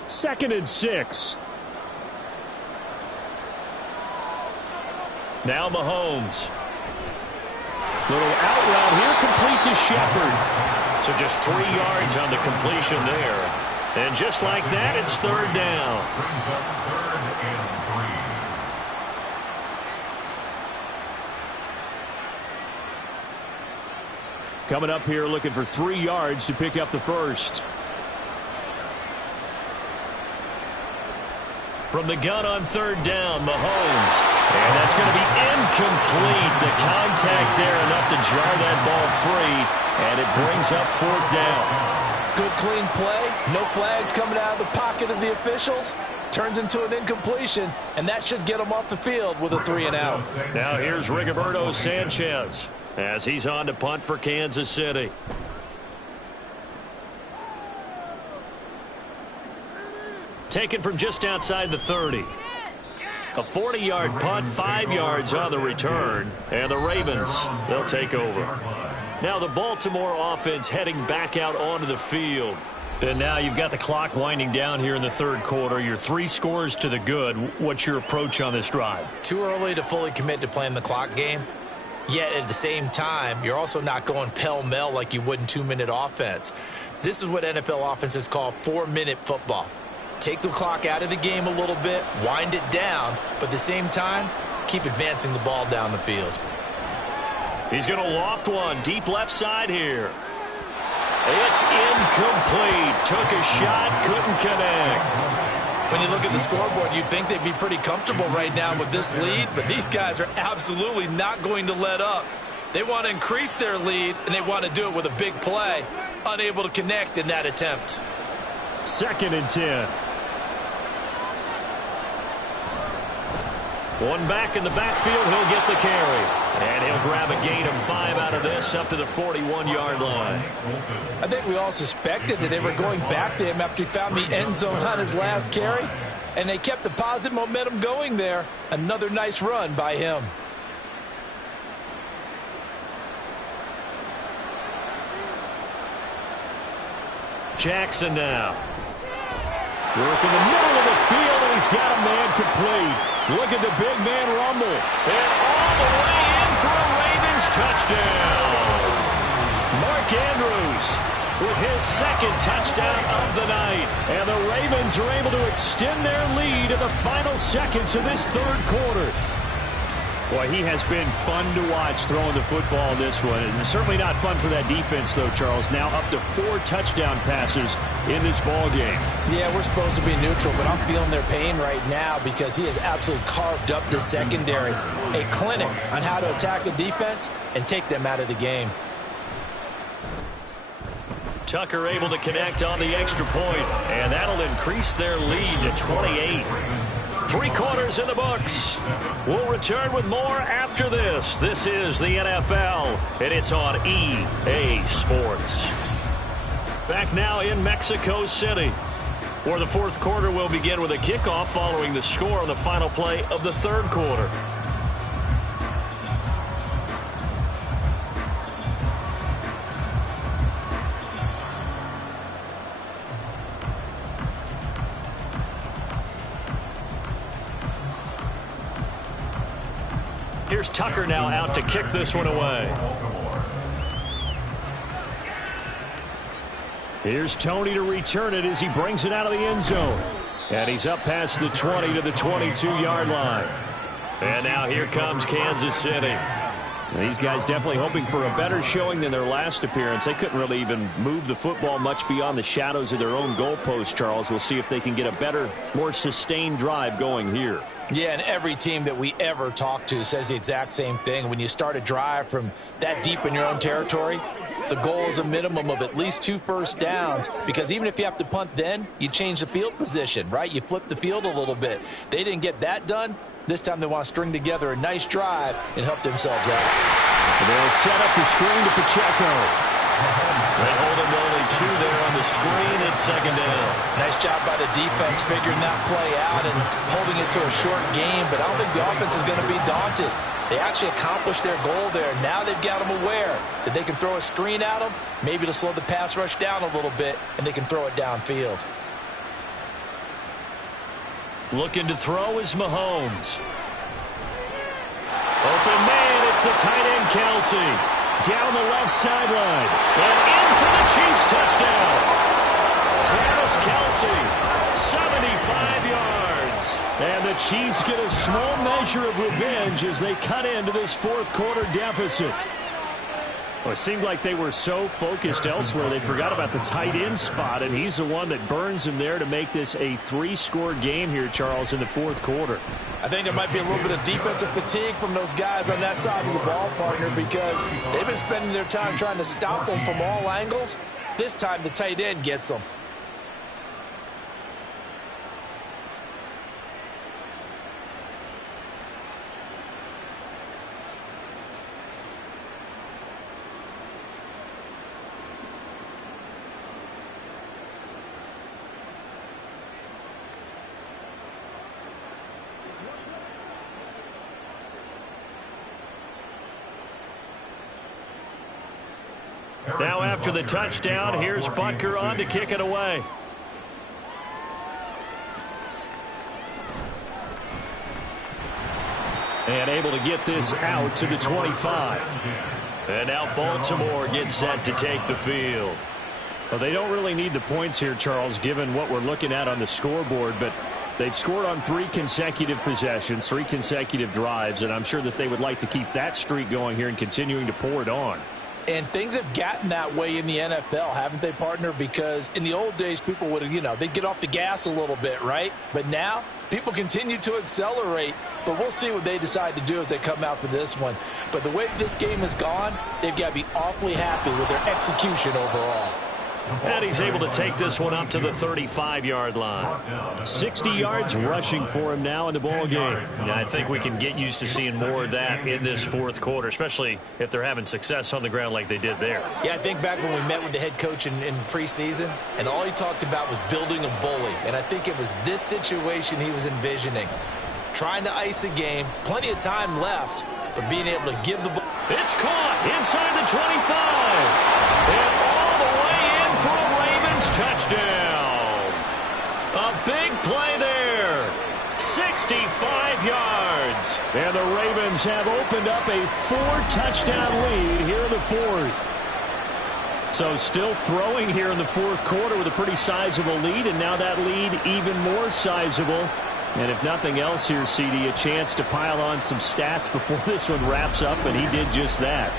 2nd and 6. Now Mahomes. Little out route here, complete to Shepard. So just 3 yards on the completion there. And just like that, it's 3rd down. Brings up 3rd and 3. Coming up here looking for 3 yards to pick up the first. From the gun on 3rd down, Mahomes. And that's going to be incomplete. The contact there enough to jar that ball free. And it brings up 4th down. Good clean play. No flags coming out of the pocket of the officials. Turns into an incompletion. And that should get him off the field with a 3-and-out. Now here's Rigoberto Sanchez as he's on to punt for Kansas City. Taken from just outside the 30. A 40-yard punt, 5 yards on the return. And the Ravens, they'll take over. Now the Baltimore offense heading back out onto the field. And now you've got the clock winding down here in the 3rd quarter. You're 3 scores to the good. What's your approach on this drive? Too early to fully commit to playing the clock game. Yet at the same time, you're also not going pell-mell like you would in 2-minute offense. This is what NFL offenses call 4-minute football. Take the clock out of the game a little bit, wind it down, but at the same time, keep advancing the ball down the field. He's going to loft one deep left side here. It's incomplete. Took a shot, couldn't connect. When you look at the scoreboard, you'd think they'd be pretty comfortable right now with this lead, but these guys are absolutely not going to let up. They want to increase their lead, and they want to do it with a big play. Unable to connect in that attempt. 2nd and 10. One back in the backfield, he'll get the carry. And he'll grab a gain of 5 out of this up to the 41-yard line. I think we all suspected that they were going back to him after he found the end zone on his last carry. And they kept the positive momentum going there. Another nice run by him. Jackson now. Work in the middle of the field, and he's got a man complete. Look at the big man rumble. And all the way in for a Ravens touchdown. Mark Andrews with his second touchdown of the night. And the Ravens are able to extend their lead in the final seconds of this third quarter. Boy, he has been fun to watch throwing the football in this one. It's certainly not fun for that defense, though, Charles. Now up to 4 touchdown passes in this ball game. Yeah, we're supposed to be neutral, but I'm feeling their pain right now because he has absolutely carved up the secondary. A clinic on how to attack a defense and take them out of the game. Tucker able to connect on the extra point, and that'll increase their lead to 28. 3 quarters in the books. We'll return with more after this. This is the NFL, and it's on EA Sports. Back now in Mexico City, where the fourth quarter will begin with a kickoff following the score on the final play of the third quarter. Here's Tucker now out to kick this one away. Here's Tony to return it as he brings it out of the end zone. And he's up past the 20 to the 22-yard line. And now here comes Kansas City. These guys definitely hoping for a better showing than their last appearance. They couldn't really even move the football much beyond the shadows of their own goalpost, Charles. We'll see if they can get a better, more sustained drive going here. Yeah, and every team that we ever talk to says the exact same thing. When you start a drive from that deep in your own territory, the goal is a minimum of at least 2 first downs, because even if you have to punt then, you change the field position, right? You flip the field a little bit. They didn't get that done. This time they want to string together a nice drive and help themselves out. And they'll set up the screen to Pacheco. They hold him to only 2 there on the screen. It's second down. Nice job by the defense figuring that play out and holding it to a short game, but I don't think the offense is going to be daunted. They actually accomplished their goal there. Now they've got them aware that they can throw a screen at them, maybe to slow the pass rush down a little bit, and they can throw it downfield. Looking to throw is Mahomes. Open man, it's the tight end Kelsey. Down the left sideline. And in for the Chiefs touchdown. Travis Kelsey, 75 yards. And the Chiefs get a small measure of revenge as they cut into this fourth quarter deficit. Well, it seemed like they were so focused elsewhere they forgot about the tight end spot, and he's the one that burns him there to make this a 3-score game here, Charles, in the fourth quarter. I think there might be a little bit of defensive fatigue from those guys on that side of the ball, partner, because they've been spending their time trying to stop them from all angles. This time the tight end gets them. Now after the touchdown, here's Butker on to kick it away. And able to get this out to the 25. And now Baltimore gets set to take the field. Well, they don't really need the points here, Charles, given what we're looking at on the scoreboard, but they've scored on 3 consecutive possessions, 3 consecutive drives, and I'm sure that they would like to keep that streak going here and continuing to pour it on. And things have gotten that way in the NFL, haven't they, partner? Because in the old days, people would, they'd get off the gas a little bit, right? But now, people continue to accelerate. But we'll see what they decide to do as they come out for this one. But the way this game has gone, they've got to be awfully happy with their execution overall. And he's able to take this one up to the 35-yard line. 60 yards rushing for him now in the ball game. Yeah, I think we can get used to seeing more of that in this fourth quarter, especially if they're having success on the ground like they did there. Yeah, I think back when we met with the head coach in preseason, and all he talked about was building a bully. And I think it was this situation he was envisioning. Trying to ice a game, plenty of time left, but being able to give the ball. It's caught inside the 25. And all the way in for a Ravens touchdown. A big play there. 65 yards. And the Ravens have opened up a 4-touchdown lead here in the fourth. So still throwing here in the fourth quarter with a pretty sizable lead, and now that lead even more sizable. And if nothing else here, CD, a chance to pile on some stats before this one wraps up, and he did just that.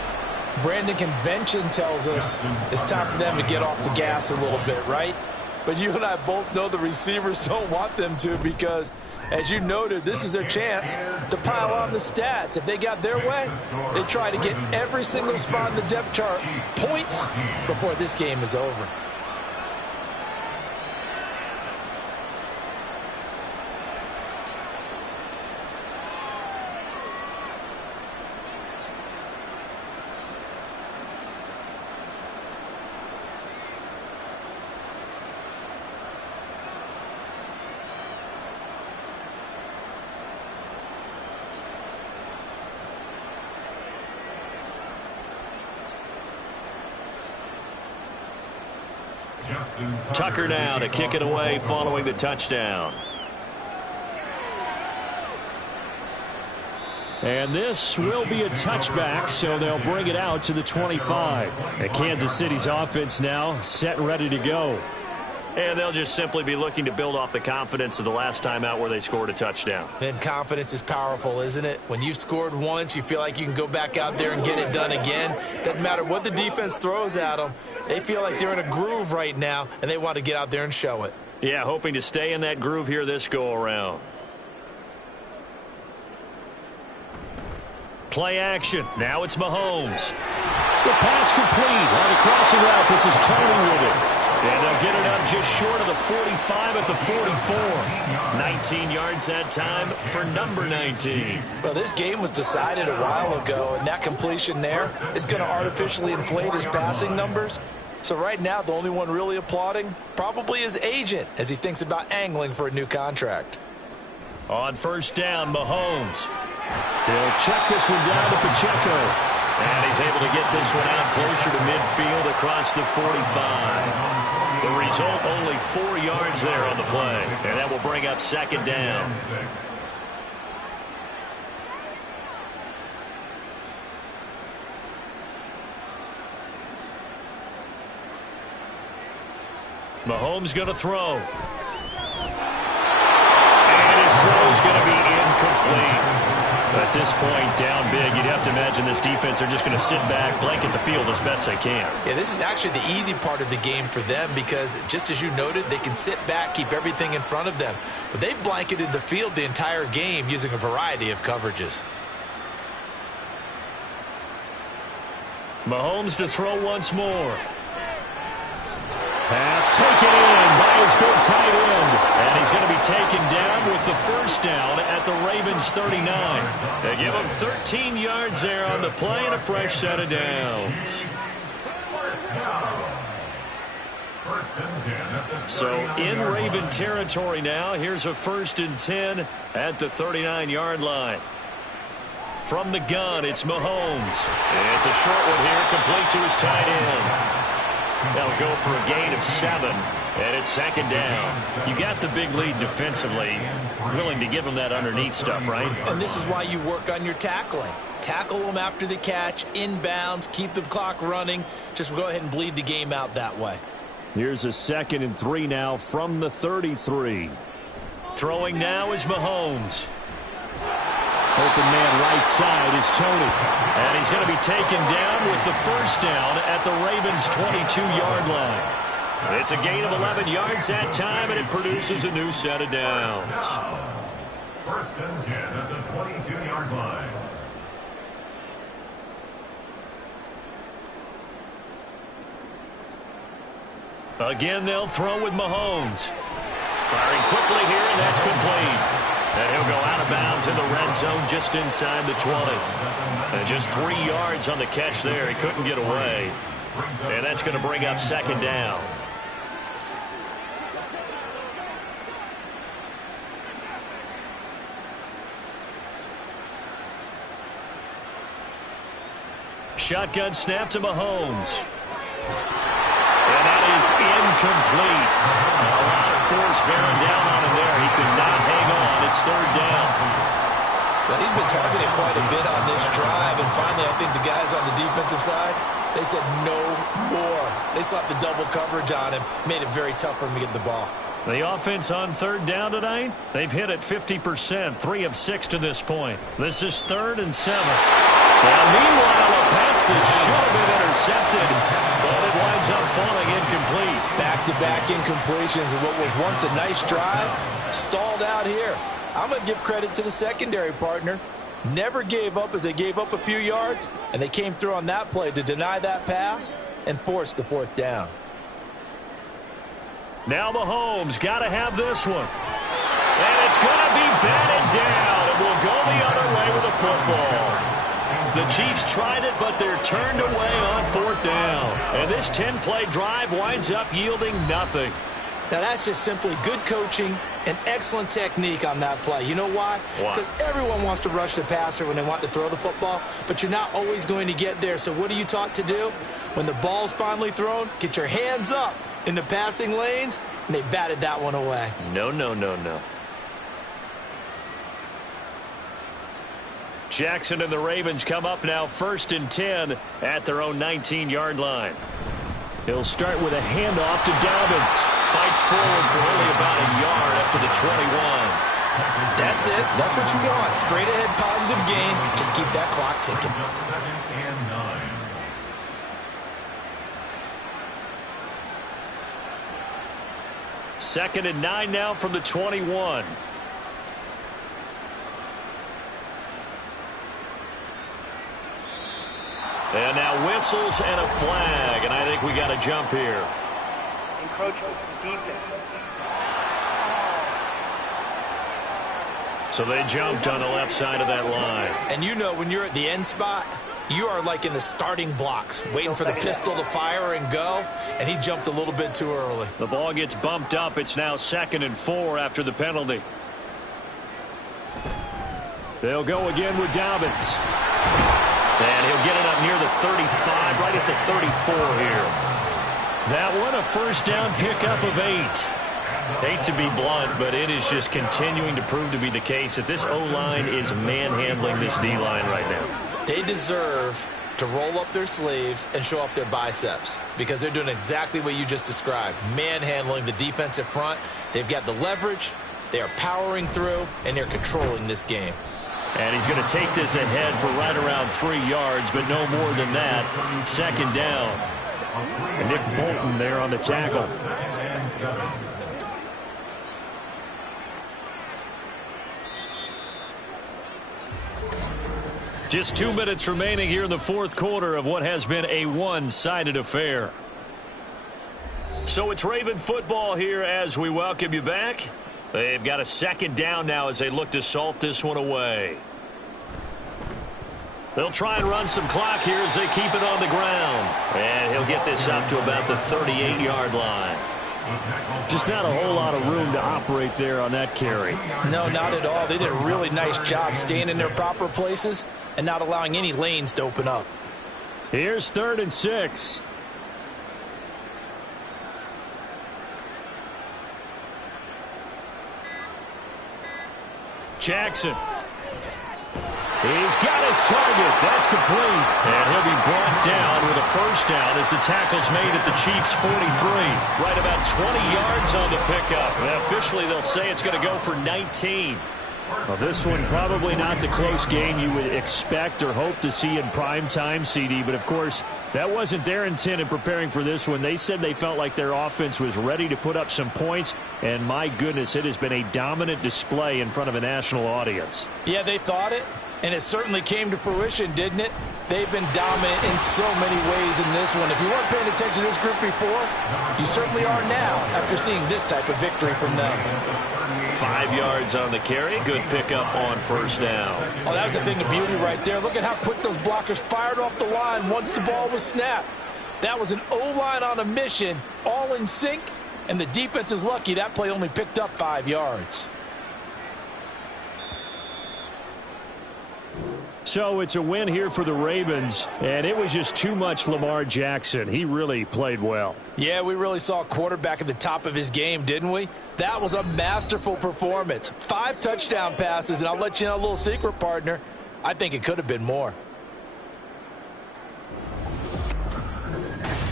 Brandon, convention tells us it's time for them to get off the gas a little bit, right? But you and I both know the receivers don't want them to because, as you noted, this is their chance to pile on the stats. If they got their way, they try to get every single spot in the depth chart points before this game is over. Tucker now to kick it away following the touchdown. And this will be a touchback, so they'll bring it out to the 25. And Kansas City's offense now set and ready to go. And they'll just simply be looking to build off the confidence of the last time out where they scored a touchdown. And confidence is powerful, isn't it? When you've scored once, you feel like you can go back out there and get it done again. Doesn't matter what the defense throws at them. They feel like they're in a groove right now, and they want to get out there and show it. Yeah, hoping to stay in that groove here this go-around. Play action. Now it's Mahomes. The pass complete. On the crossing route, this is Tony with it. And they'll get it up just short of the 45 at the 44. 19 yards that time for number 19. Well, this game was decided a while ago, and that completion there is going to artificially inflate his passing numbers. So right now, the only one really applauding probably his agent as he thinks about angling for a new contract. On first down, Mahomes. He'll check this one down to Pacheco. And he's able to get this one out closer to midfield across the 45. The result, only 4 yards there on the play. And that will bring up second down. Mahomes going to throw. And his throw is going to be incomplete. At this point, down big, you'd have to imagine this defense are just going to sit back, blanket the field as best they can. Yeah, this is actually the easy part of the game for them because, just as you noted, they can sit back, keep everything in front of them. But they've blanketed the field the entire game using a variety of coverages. Mahomes to throw once more. Pass taken in by his big tight end. And he's going to be taken down with the first down at the Ravens 39. They give him 13 yards there on the play and a fresh set of downs. So in Raven territory now, here's a 1st and 10 at the 39-yard line. From the gun, it's Mahomes. It's a short one here, complete to his tight end. They'll go for a gain of 7, and it's second down. You got the big lead defensively, willing to give them that underneath stuff, right? And this is why you work on your tackling. Tackle them after the catch, inbounds, keep the clock running. Just go ahead and bleed the game out that way. Here's a 2nd and 3 now from the 33. Throwing now is Mahomes. Open man right side is Tony. And he's going to be taken down with the first down at the Ravens' 22-yard line. It's a gain of 11 yards that time, and it produces a new set of downs. 1st and 10 at the 22-yard line. Again, they'll throw with Mahomes. Firing quickly here, and that's complete. And he'll go out of bounds in the red zone just inside the 20. And just 3 yards on the catch there. He couldn't get away. And that's going to bring up second down. Shotgun snap to Mahomes. And that is incomplete. A lot of force bearing down on him there. He could not hang on. It's third down. Well, he's been targeted quite a bit on this drive, and finally I think the guys on the defensive side, they said no more. They slapped the double coverage on him, made it very tough for him to get the ball. The offense on third down tonight, they've hit it 50%, 3 of 6 to this point. This is 3rd and 7. Now, meanwhile, a pass that should have been intercepted, but it winds up falling incomplete. Back-to-back incompletions of what was once a nice drive, stalled out here. I'm going to give credit to the secondary partner. Never gave up as they gave up a few yards, and they came through on that play to deny that pass and force the 4th down. Now Mahomes got to have this one. And it's going to be batted down, and we'll go the other way with the football. The Chiefs tried it, but they're turned away on 4th down. And this 10-play drive winds up yielding nothing. Now, that's just simply good coaching and excellent technique on that play. You know why? Because everyone wants to rush the passer when they want to throw the football, but you're not always going to get there. So what are you taught to do? When the ball's finally thrown, get your hands up in the passing lanes, and they batted that one away. No, no, no, no. Jackson and the Ravens come up now 1st and 10 at their own 19-yard line. He'll start with a handoff to Dobbins. Fights forward for only about a yard up to the 21. That's it. That's what you want. Straight ahead positive gain. Just keep that clock ticking. 2nd and 9 now from the 21. And now whistles and a flag, and I think we got a jump here. Encroachment defense. So they jumped on the left side of that line. And you know when you're at the end spot, you are like in the starting blocks, waiting for the pistol to fire and go, and he jumped a little bit too early. The ball gets bumped up. It's now 2nd and 4 after the penalty. They'll go again with Dobbins. And he'll get it up near the 35, right at the 34 here. That one, a 1st down pickup of 8. Hate to be blunt, but it is just continuing to prove to be the case that this O-line is manhandling this D-line right now. They deserve to roll up their sleeves and show up their biceps because they're doing exactly what you just described, manhandling the defensive front. They've got the leverage, they are powering through, and they're controlling this game. And he's going to take this ahead for right around 3 yards, but no more than that. 2nd down. And Nick Bolton there on the tackle. Just 2 minutes remaining here in the 4th quarter of what has been a one-sided affair. So it's Raven football here as we welcome you back. They've got a 2nd down now as they look to salt this one away. They'll try and run some clock here as they keep it on the ground. And he'll get this up to about the 38-yard line. Just not a whole lot of room to operate there on that carry. No, not at all. They did a really nice job staying in their proper places and not allowing any lanes to open up. Here's 3rd and 6. Jackson. He's got his target. That's complete. And he'll be brought down with a 1st down as the tackle's made at the Chiefs' 43. Right about 20 yards on the pickup. And officially, they'll say it's going to go for 19. Well, this one probably not the close game you would expect or hope to see in prime time, CD. But, of course, that wasn't their intent in preparing for this one. They said they felt like their offense was ready to put up some points. And, my goodness, it has been a dominant display in front of a national audience. Yeah, they thought it. And it certainly came to fruition, didn't it? They've been dominant in so many ways in this one. If you weren't paying attention to this group before, you certainly are now after seeing this type of victory from them. 5 yards on the carry. Good pickup on first down. Oh, that was a thing of beauty right there. Look at how quick those blockers fired off the line once the ball was snapped. That was an O-line on a mission, all in sync, and the defense is lucky that play only picked up 5 yards. So it's a win here for the Ravens, and it was just too much Lamar Jackson. He really played well. Yeah, we really saw a quarterback at the top of his game, didn't we? That was a masterful performance. 5 touchdown passes, and I'll let you know a little secret, partner. I think it could have been more.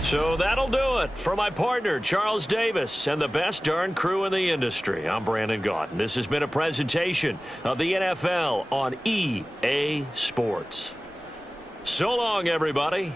So that'll do it for my partner, Charles Davis, and the best darn crew in the industry. I'm Brandon Gaudin. This has been a presentation of the NFL on EA Sports. So long, everybody.